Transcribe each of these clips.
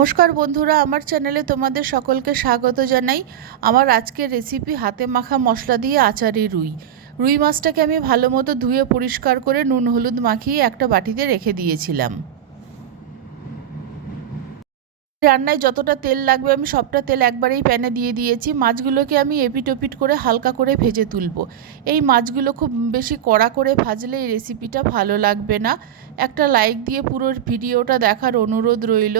নমস্কার বন্ধুরা, আমার চ্যানেলে তোমাদের সকলকে স্বাগত জানাই। আমার আজকের রেসিপি হাতে মাখা মশলা দিয়ে আচারি রুই। রুই মাছটাকে আমি ভালো মতো ধুয়ে পরিষ্কার করে নুন হলুদ মাখিয়ে একটা বাটিতে রেখে দিয়েছিলাম। রান্নায় যতটা তেল লাগবে আমি সবটা তেল একবারেই প্যানে দিয়ে দিয়েছি। মাছগুলোকে আমি এপিট ওপিট করে হালকা করে ভেজে তুলব। এই মাছগুলো খুব বেশি কড়া করে ভাজলে এই রেসিপিটা ভালো লাগবে না। একটা লাইক দিয়ে পুরো ভিডিওটা দেখার অনুরোধ রইল।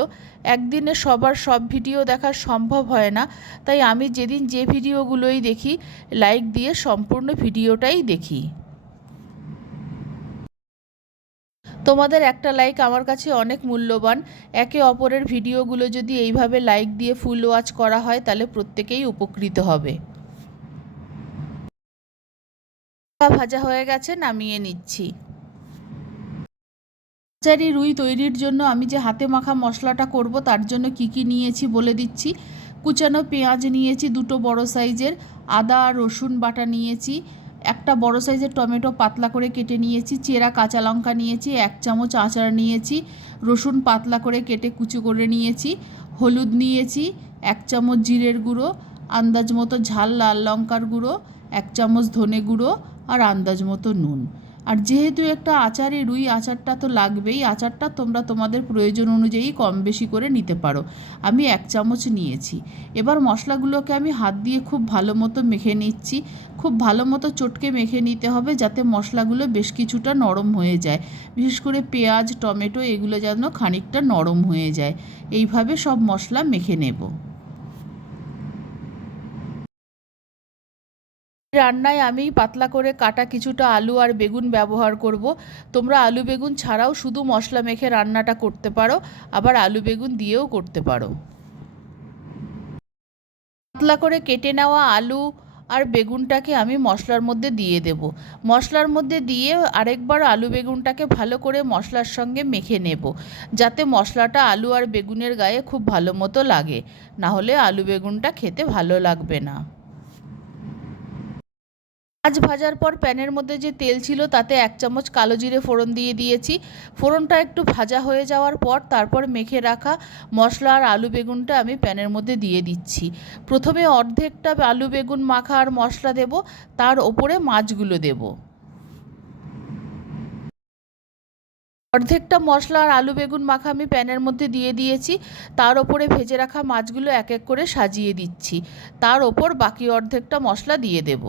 একদিনে সবার সব ভিডিও দেখা সম্ভব হয় না, তাই আমি যেদিন যে ভিডিওগুলোই দেখি লাইক দিয়ে সম্পূর্ণ ভিডিওটাই দেখি। তোমাদের একটা লাইক আমার কাছে অনেক মূল্যবান। একে অপরের ভিডিওগুলো যদি এইভাবে লাইক দিয়ে ফুল ওয়াচ করা হয় তাহলে প্রত্যেকেই উপকৃত হবে। ভাজা হয়ে গেছে, নামিয়ে নিচ্ছি। আচারি রুই তৈরির জন্য আমি যে হাতে মাখা মশলাটা করব তার জন্য কি কি নিয়েছি বলে দিচ্ছি। কুচানো পেঁয়াজ নিয়েছি দুটো বড় সাইজের, আদা আর রসুন বাটা নিয়েছি, একটা বড় সাইজের টমেটো পাতলা করে কেটে নিয়েছি, চেরা কাঁচা লঙ্কা নিয়েছি, 1 চামচ আচার নিয়েছি, রসুন পাতলা করে কেটে কুচো করে নিয়েছি, হলুদ নিয়েছি, 1 চামচ জিরের গুঁড়ো, আন্দাজ মতো ঝাল লাল লঙ্কার গুঁড়ো, 1 চামচ ধনে গুঁড়ো আর আন্দাজ মতো নুন। আর যেহেতু একটা আচারে রুই আচারটা তো লাগবেই, আচারটা তোমরা তোমাদের প্রয়োজন অনুযায়ী কম বেশি করে নিতে পারো। আমি 1 চামচ নিয়েছি। এবার মশলাগুলোকে আমি হাত দিয়ে খুব ভালো মতো মেখে নিচ্ছি। খুব ভালো মতো চটকে মেখে নিতে হবে যাতে মশলাগুলো বেশ কিছুটা নরম হয়ে যায়। বিশেষ করে পেঁয়াজ টমেটো এগুলো যেন খানিকটা নরম হয়ে যায়। এইভাবে সব মশলা মেখে নেব। রান্নায় আমি পাতলা করে কাটা কিছুটা আলু আর বেগুন ব্যবহার করব। তোমরা আলু বেগুন ছাড়াও শুধু মশলা মেখে রান্নাটা করতে পারো, আবার আলু বেগুন দিয়েও করতে পারো। পাতলা করে কেটে নেওয়া আলু আর বেগুনটাকে আমি মশলার মধ্যে দিয়ে দেব। মশলার মধ্যে দিয়ে আরেকবার আলু বেগুনটাকে ভালো করে মশলার সঙ্গে মেখে নেব, যাতে মশলাটা আলু আর বেগুনের গায়ে খুব ভালো মতো লাগে, না হলে আলু বেগুনটা খেতে ভালো লাগবে না। মাছ ভাজার পর প্যানের মধ্যে যে তেল ছিল তাতে 1 চামচ কালো জিরে ফোড়ন দিয়ে দিয়েছি। ফোড়নটা একটু ভাজা হয়ে যাওয়ার পর তারপর মেখে রাখা মশলা আর আলু বেগুনটা আমি প্যানের মধ্যে দিয়ে দিচ্ছি। প্রথমে অর্ধেকটা আলু বেগুন মাখা আর মশলা দেব, তার ওপরে মাছগুলো দেব। অর্ধেকটা মশলা আর আলু বেগুন মাখা আমি প্যানের মধ্যে দিয়ে দিয়েছি, তার ওপরে ভেজে রাখা মাছগুলো এক এক করে সাজিয়ে দিচ্ছি, তার ওপর বাকি অর্ধেকটা মশলা দিয়ে দেব।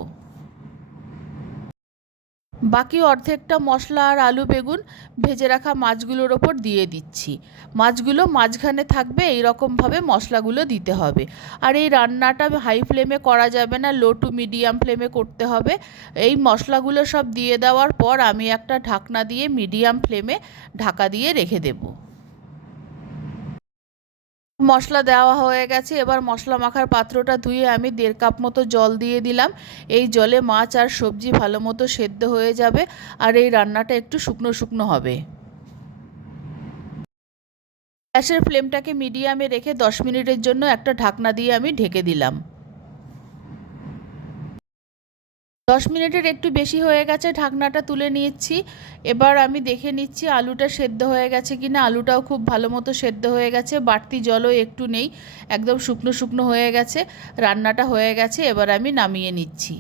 বাকি অর্ধেকটা মশলা আর আলু বেগুন ভেজে রাখা মাছগুলোর ওপর দিয়ে দিচ্ছি। মাছগুলো মাঝখানে থাকবে, এই রকমভাবে মশলাগুলো দিতে হবে। আর এই রান্নাটা হাই ফ্লেমে করা যাবে না, লো টু মিডিয়াম ফ্লেমে করতে হবে। এই মশলাগুলো সব দিয়ে দেওয়ার পর আমি একটা ঢাকনা দিয়ে মিডিয়াম ফ্লেমে ঢাকা দিয়ে রেখে দেবো। মশলা দেওয়া হয়ে গেছে। এবার মশলা মাখার পাত্রটা ধুয়ে আমি 1.5 কাপ মতো জল দিয়ে দিলাম। এই জলে মাছ আর সবজি ভালো মতো সেদ্ধ হয়ে যাবে আর এই রান্নাটা একটু শুকনো শুকনো হবে। গ্যাসের ফ্লেমটাকে মিডিয়ামে রেখে 10 মিনিটের জন্য একটা ঢাকনা দিয়ে আমি ঢেকে দিলাম। 10 মিনিটের একটু বেশি হয়ে গেছে, ঢাকনাটা তুলে নিচ্ছি। এবার আমি দেখে নিচ্ছি আলুটা সেদ্ধ হয়ে গেছে কিনা। আলুটাও খুব ভালো মতো সেদ্ধ হয়ে গেছে, বাড়তি জলও একটু নেই, একদম শুকনো শুকনো হয়ে গেছে। রান্নাটা হয়ে গেছে, এবার আমি নামিয়ে নিচ্ছি।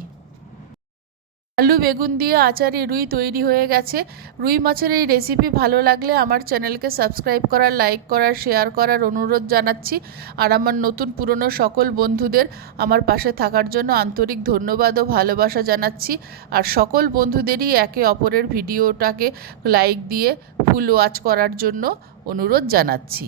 আলু বেগুন দিয়ে আচারি রুই তৈরি হয়ে গেছে। রুই মাছের এই রেসিপি ভালো লাগলে আমার চ্যানেলকে সাবস্ক্রাইব করার, লাইক করার, শেয়ার করার অনুরোধ জানাচ্ছি। আর আমার নতুন পুরনো সকল বন্ধুদের আমার পাশে থাকার জন্য আন্তরিক ধন্যবাদ ও ভালোবাসা জানাচ্ছি। আর সকল বন্ধুদেরই একে অপরের ভিডিওটাকে লাইক দিয়ে ফুল ওয়াচ করার জন্য অনুরোধ জানাচ্ছি।